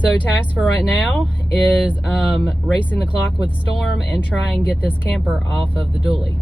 So task for right now is racing the clock with the storm and try and get this camper off of the dually.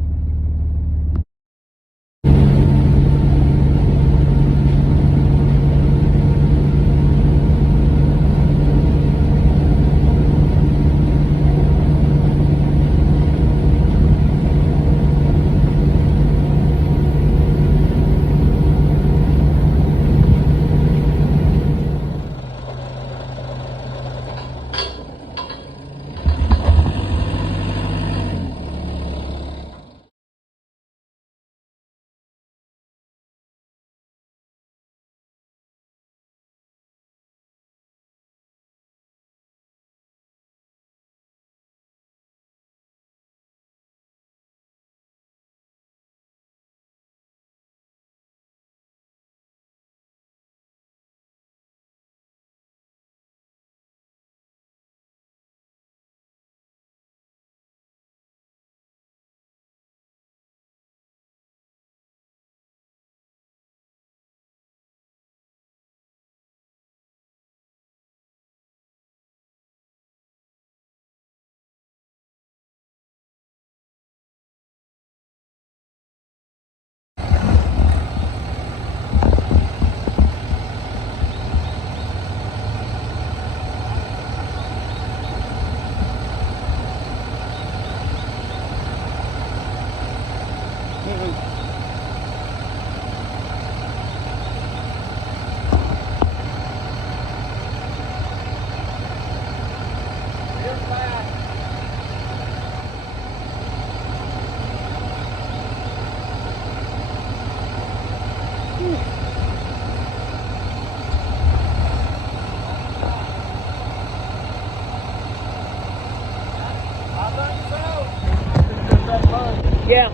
Yeah.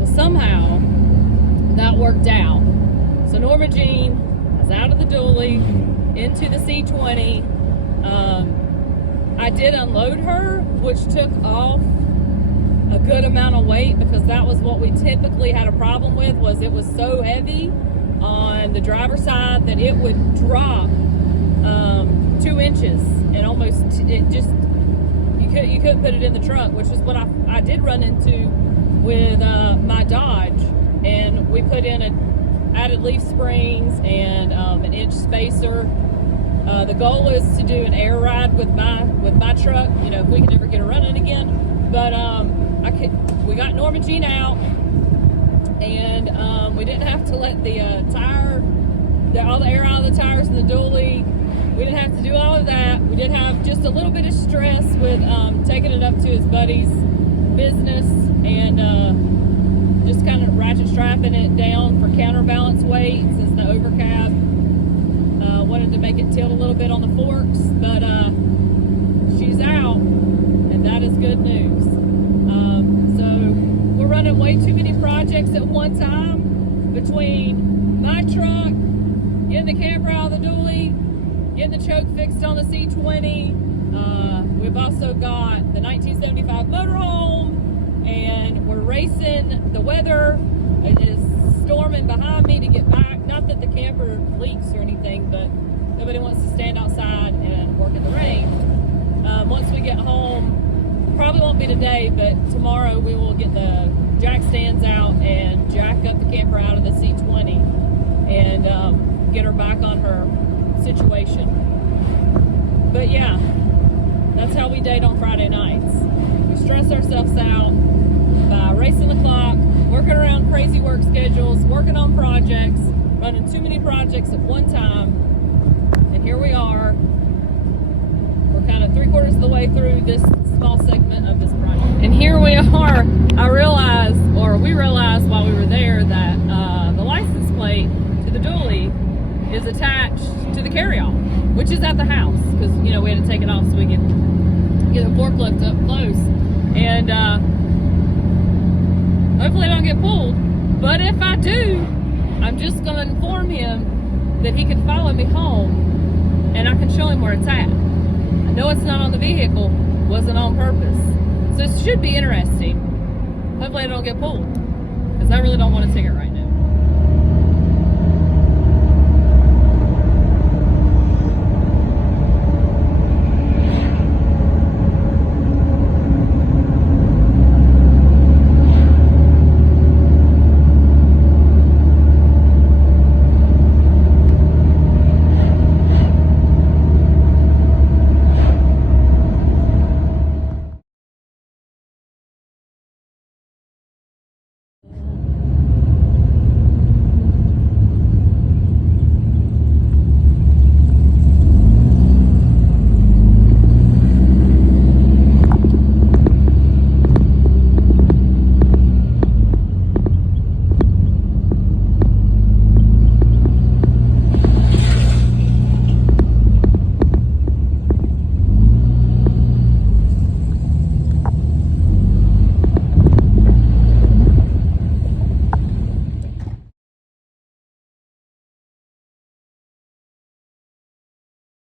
Well, somehow that worked out. So Norma Jean is out of the dually into the C20. I did unload her, which took off a good amount of weight, because that was what we typically had a problem with, was it was so heavy on the driver's side that it would drop 2 inches, and almost it just you couldn't put it in the trunk, which is what I did run into with my Dodge. And we put in added leaf springs and an inch spacer. The goal is to do an air ride with my truck, you know, if we can ever get her running again. But we got Norma Jean out, and we didn't have to let all the air out of the tires in the dually. We didn't have to do all of that. We did have just a little bit of stress with taking it up to his buddy's business and just kind of ratchet strapping it down for counterbalance weight, since the overcab wanted to make it tilt a little bit on the forks. But she's out, and that is good news. So we're running way too many projects at one time, between my truck, getting the camper out of the dually, getting the choke fixed on the C20. We've also got the 1975 motorhome, and we're racing the weather. It is storming behind me to get back. Not that the camper leaks or anything, but nobody wants to stand outside and work in the rain. Once we get home, probably won't be today, but tomorrow we will get the jack stands out and jack up the camper out of the C20 and get her back on her situation. But yeah, that's how we date on Friday nights. We stress ourselves out by racing the clock, working around crazy work schedules, working on projects, running too many projects at one time. And here we are. We're kind of 3/4 of the way through this small segment of this project. And here we are. We realized while we were there that the license plate to the dually is attached to the carryall, which is at the house, because we had to take it off so we could get the forklift up close. And hopefully I don't get pulled. But if I do, I'm just going to inform him that he can follow me home, and I can show him where it's at. I know it's not on the vehicle, wasn't on purpose. So it should be interesting. Hopefully I don't get pulled, because I really don't want a ticket right now.